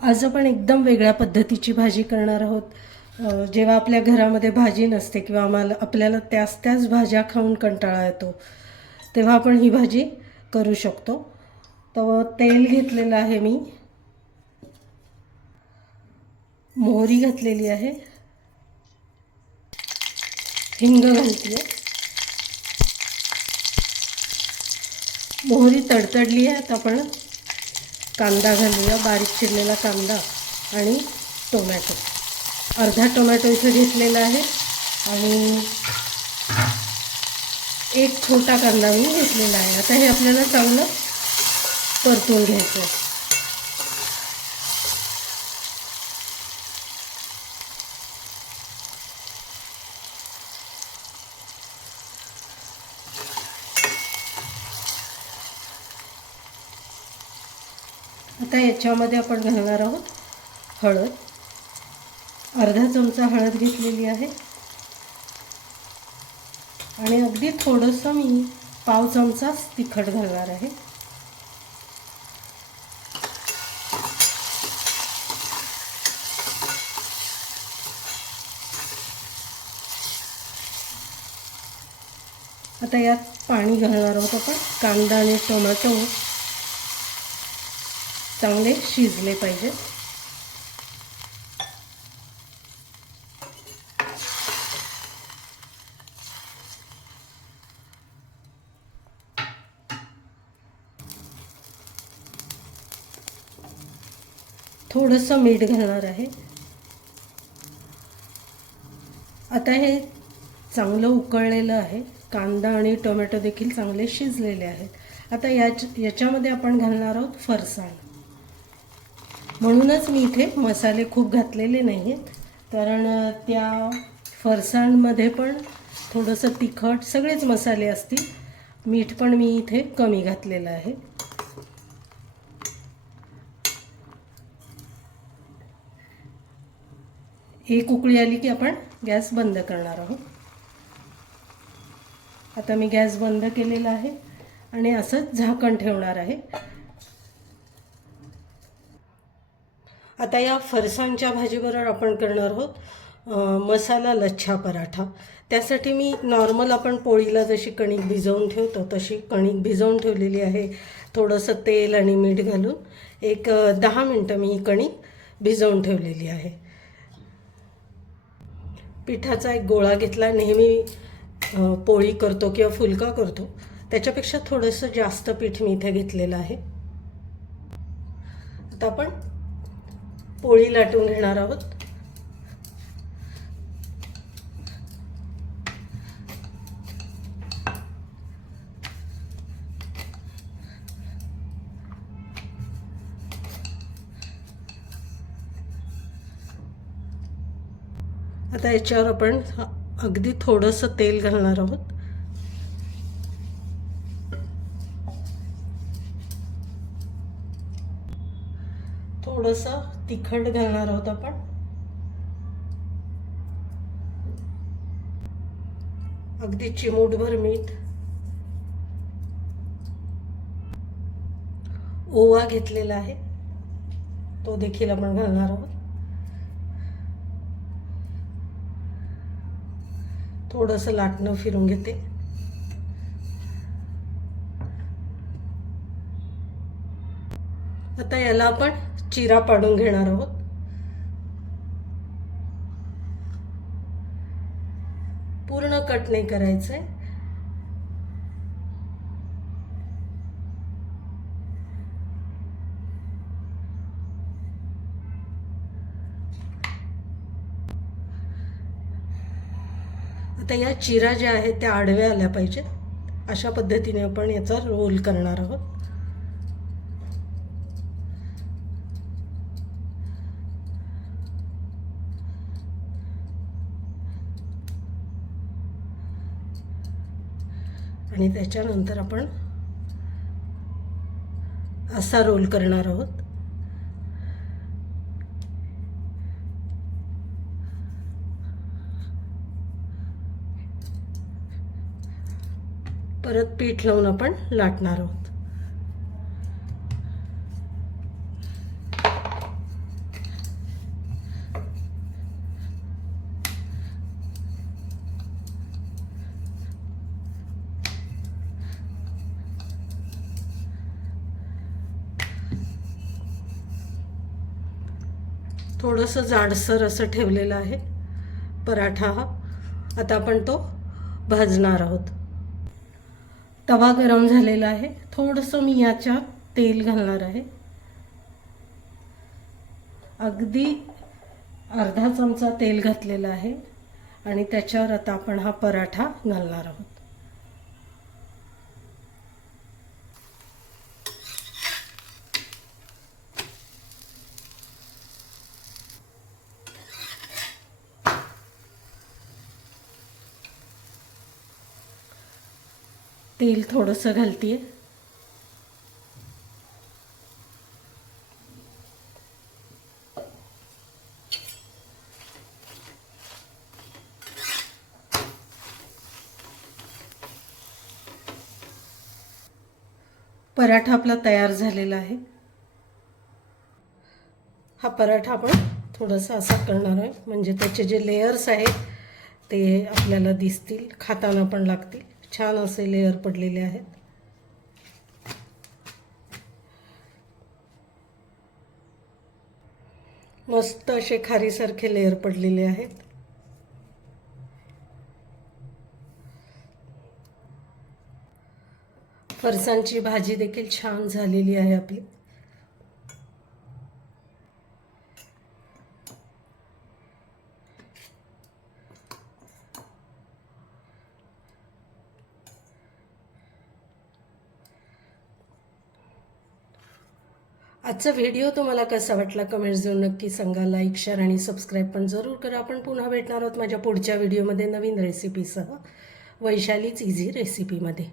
आज आपण एकदम वेगळ्या पद्धतीची भाजी करणार आहोत. जेव्हा आपल्या घरामध्ये भाजी नसते किंवा आम्हाला आपल्याला त्याच त्याच भाज्या खाऊन कंटाळा येतो तेव्हा आपण ही भाजी करू शकतो. तर तेल घेतलेलं आहे मी. मोहरी घातलेली आहे. हिंग घालते मोहरी तडतडली आहे तर आपण. कांदा घालूया बारीक चिरलेला कांदा आणि टोमॅटो. अर्धा टोमॅटो इथं घेतलेला आहे आणि एक छोटा कांदा मी घेतलेला आहे. आता हे आपल्याला चांगलं परतून घ्यायचं आहे. आता याच्यामध्ये आपण घालणार आहोत हळद. अर्धा चमचा हळद घेतलेली आहे. आणि अगदी थोडंसं मी पाव चमचाच तिखट घालणार आहे. आता यात पाणी घालणार आहोत आपण. कांदा आणि टोमॅटो चांगले शिजले पाहिजे थोडंसं मीठ घालणार आहे. आता हे चांगलं उकळलेलं आहे. कांदा आणि टोमॅटो देखील चांगले शिजलेले आहेत. आता याच याच्यामध्ये आपण घालणार आहोत फरसाण. म्हणूनच मी इथे मसाले खूप घातलेले नाही आहेत कारण त्या फरसाणमध्ये पण थोडंसं तिखट सगळेच मसाले असतील. मीठ पण मी इथे कमी घातलेलं आहे. एक उकळी आली की आपण गॅस बंद करणार आहोत. आता मी गॅस बंद केलेला आहे आणि असंच झाकण ठेवणार आहे. आता या फरसाणच्या भाजीबरोबर आपण करणार आहोत मसाला लच्छा पराठा. त्यासाठी मी नॉर्मल आपण पोळीला जशी कणिक भिजवून ठेवतो तशी कणिक भिजवून ठेवलेली आहे. थोडंसं तेल आणि मीठ घालून एक दहा मिनटं मी ही कणिक भिजवून ठेवलेली आहे. पिठाचा एक गोळा घेतला नेहमी पोळी करतो किंवा फुलका करतो. त्याच्यापेक्षा थोडंसं जास्त पीठ मी इथे घेतलेलं आहे. आता आपण पोळी लाटून घेणार आहोत. आता याच्यावर आपण अगदी थोडंसं तेल घालणार आहोत. थोडंसं तिखट घालणार आहोत आपण. अगदी चिमूटभर मीठ. ओवा घेतलेला आहे. तो देखील आपण घालणार आहोत. थोडंसं लाटणं फिरून घेते. आता याला आपण चिरा पाडून घेणार आहोत. पूर्ण कट नाही करायचंय. आता या चिरा ज्या आहेत त्या आडव्या आल्या पाहिजेत. अशा पद्धतीने आपण याचा रोल करणार आहोत. आणि त्याच्यानंतर आपण असा रोल करणार आहोत. परत पीठ लावून आपण लाटणार आहोत. थोडंसं जाडसर असं ठेवलेलं आहे. पराठा हा. आता आपण तो भाजणार आहोत. तवा गरम झालेला आहे. थोडंसं मी याच्यात तेल घालणार आहे. अगदी अर्धा चमचा तेल घातलेला आहे. आणि त्याच्यावर आता आपण हा पराठा घालणार आहोत. तेल थोडंसं घालतीये. पराठा आपला तयार झालेला आहे. हा पराठा आपण थोडासा असा करणार आहे. म्हणजे त्याचे जे लेयर्स आहेत ते आपल्याला दिसतील खाताना पण लागतील. छान असे लेअर पडलेले आहेत. मस्त असे खारीसारखे लेयर पडलेले आहेत. फरसांची भाजी देखील छान झालेली आहे आपली. आजचा व्हिडिओ तुम्हाला कसा वाटला कमेंट्स देऊन नक्की सांगा. लाईक शेअर आणि सबस्क्राईब पण जरूर करा. आपण पुन्हा भेटणार आहोत माझ्या पुढच्या व्हिडिओमध्ये नवीन रेसिपीसह वैशालीच इझी रेसिपीमध्ये